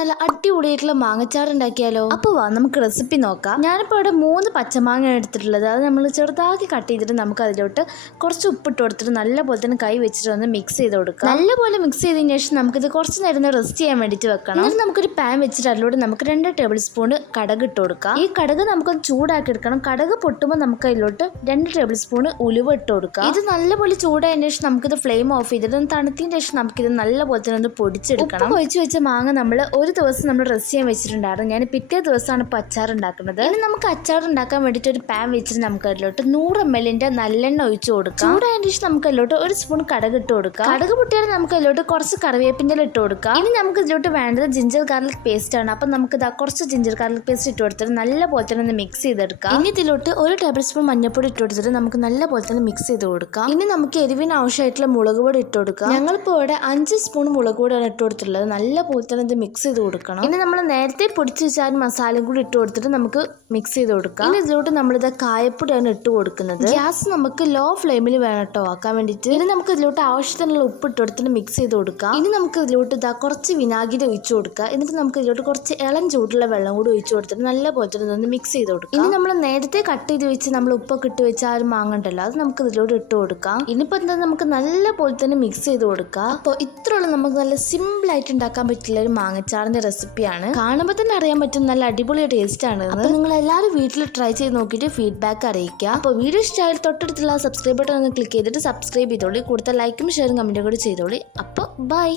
നല്ല അടിപൊളിയായിട്ടുള്ള മാങ്ങച്ചാർ ഉണ്ടാക്കിയാലോ? അപ്പോൾ വാ നമുക്ക് റെസിപ്പി നോക്കാം. ഞാനിപ്പോൾ ഇവിടെ 3 പച്ചമാങ്ങ എടുത്തിട്ടുള്ളത്. അത് നമ്മൾ ചെറുതാക്കി കട്ട് ചെയ്തിട്ട് നമുക്ക് അതിലോട്ട് കുറച്ച് ഉപ്പിട്ട് കൊടുത്തിട്ട് നല്ലപോലെ തന്നെ കൈ വെച്ചിട്ട് ഒന്ന് മിക്സ് ചെയ്ത് കൊടുക്കാം. നല്ലപോലെ മിക്സ് ചെയ്തതിന് ശേഷം നമുക്കിത് കുറച്ച് നേരം റെസ്റ്റ് ചെയ്യാൻ വേണ്ടിയിട്ട് വെക്കണം. എന്നിട്ട് നമുക്കൊരു പാൻ വെച്ചിട്ട് അതിലൂടെ നമുക്ക് 2 ടേബിൾ സ്പൂൺ കടുക് ഇട്ട് കൊടുക്കാം. ഈ കടുക് നമുക്കൊന്ന് ചൂടാക്കി എടുക്കണം. കടുക് പൊട്ടുമ്പോൾ നമുക്ക് അതിലോട്ട് 2 ടേബിൾ സ്പൂൺ ഉലുവ ഇട്ട് കൊടുക്കാം. ഇത് നല്ലപോലെ ചൂടായതിനു ശേഷം നമുക്കിത് ഫ്ലെയിം ഓഫ് ചെയ്തിട്ട് തണുത്തതിന് ശേഷം നമുക്കിത് നല്ലപോലെ തന്നെ ഒന്ന് പൊടിച്ചെടുക്കണം. കൊഴിച്ച് വെച്ച മാങ്ങ നമ്മൾ ഒരു ദിവസം നമ്മൾ റെസ്റ്റ് ചെയ്യാൻ വെച്ചിട്ടുണ്ടായിരുന്നു. ഞാൻ പിറ്റേ ദിവസമാണ് ഇപ്പോൾ അച്ചാർ ഉണ്ടാക്കുന്നത്. ഇനി നമുക്ക് അച്ചാർ ഉണ്ടാക്കാൻ വേണ്ടിയിട്ട് ഒരു പാൻ വെച്ചിട്ട് നമുക്ക് അതിലോട്ട് 100 ml നല്ലെണ്ണ ഒഴിച്ചു കൊടുക്കാം. ചൂടായതിനു ശേഷം നമുക്ക് അതിലോട്ട് 1 സ്പൂൺ കടുക് ഇട്ട് കൊടുക്കാം. കടുക് പൊട്ടിയാൽ നമുക്ക് അതിലോട്ട് കുറച്ച് കറിവേപ്പിൻ്റെ ഇട്ട് കൊടുക്കാം. ഇനി നമുക്ക് ഇതിലോട്ട് വേണ്ടത് ജിഞ്ചർ ഗാർലിക് പേസ്റ്റ് ആണ്. അപ്പം നമുക്ക് ഇതാ കുറച്ച് ജിഞ്ചർ ഗാർലിക് പേസ്റ്റ് ഇട്ട് കൊടുത്തിട്ട് നല്ല പോലെ തന്നെ ഒന്ന് മിക്സ് ചെയ്തെടുക്കാം. ഇനി ഇതിലോട്ട് 1 ടേബിൾ സ്പൂൺ മഞ്ഞൾപ്പൊടി ഇട്ട് കൊടുത്തിട്ട് നമുക്ക് നല്ല പോലെ തന്നെ മിക്സ് ചെയ്ത് കൊടുക്കാം. ഇനി നമുക്ക് എരിവിന് ആവശ്യമായിട്ടുള്ള മുളക് പൊടി ഇട്ട് കൊടുക്കാം. ഞങ്ങളിപ്പോൾ ഇവിടെ 5 സ്പൂൺ മുളക് പൊടിയാണ് ഇട്ട് കൊടുത്തിട്ടുള്ളത്. നല്ല പോലെ തന്നെ ഇത് മിക്സ് ചെയ്ത് കൊടുക്കണം. ഇനി നമ്മൾ നേരത്തെ പൊടിച്ച് വെച്ചാൽ മസാലയും കൂടി ഇട്ട് കൊടുത്തിട്ട് നമുക്ക് മിക്സ് ചെയ്ത് കൊടുക്കാം. ഇനി ഇതിലോട്ട് നമ്മളിത് കായപ്പൊടിയാണ് ഇട്ട് കൊടുക്കുന്നത്. ഗ്യാസ് നമുക്ക് ലോ ഫ്ലെയിമിൽ വേണം കേട്ടോ ആക്കാൻ വേണ്ടിയിട്ട്. ഇനി നമുക്ക് ഇതിലോട്ട് ആവശ്യത്തിനുള്ള ഉപ്പ് ഇട്ട് കൊടുത്തിട്ട് മിക്സ് ചെയ്ത് കൊടുക്കാം. ഇനി നമുക്ക് ഇതിലോട്ട് ഇതാ കുറച്ച് വിനാഗിരി ഒഴിച്ചു കൊടുക്കുക. എന്നിട്ട് നമുക്ക് ഇതിലോട്ട് കുറച്ച് ഇളം ചൂടുള്ള വെള്ളം കൂടി ഒഴിച്ചു കൊടുത്തിട്ട് നല്ല പോലെ തന്നെ ഒന്ന് മിക്സ് ചെയ്ത് കൊടുക്കാം. ഇനി നമ്മൾ നേരത്തെ കട്ട് ചെയ്ത് വെച്ച് നമ്മൾ ഉപ്പൊക്കെ ഇട്ട് വെച്ച് ആ ഒരു മാങ്ങ ഉണ്ടല്ലോ അത് നമുക്ക് ഇതിലോട്ട് ഇട്ട് കൊടുക്കാം. ഇനിയിപ്പോൾ എന്താ നമുക്ക് നല്ല പോലെ തന്നെ മിക്സ് ചെയ്ത് കൊടുക്കാം. അപ്പോൾ ഇത്രയുള്ള നമുക്ക് നല്ല സിമ്പിൾ ആയിട്ട് ഉണ്ടാക്കാൻ പറ്റില്ല ഒരു മാങ്ങച്ചാറിന്റെ റെസിപ്പിയാണ്. കാണുമ്പോൾ തന്നെ അറിയാൻ പറ്റും നല്ല അടിപൊളി ടേസ്റ്റ് ആണ്. അപ്പോൾ നിങ്ങൾ എല്ലാവരും വീട്ടിൽ ട്രൈ ചെയ്ത് നോക്കിയിട്ട് ഫീഡ്ബാക്ക് അറിയിക്കുക. അപ്പോൾ വീഡിയോ ഇഷ്ടമായാലും തൊട്ടടുത്തുള്ള സബ്സ്ക്രൈബ് ബട്ടൺ ഒന്ന് ക്ലിക്ക് ചെയ്തിട്ട് സബ്സ്ക്രൈബ് ചെയ്തോളി. കൂടുതൽ ലൈക്കും ഷെയറും കമൻറ്റും കൂടി ചെയ്തോളി. അപ്പോൾ ബൈ.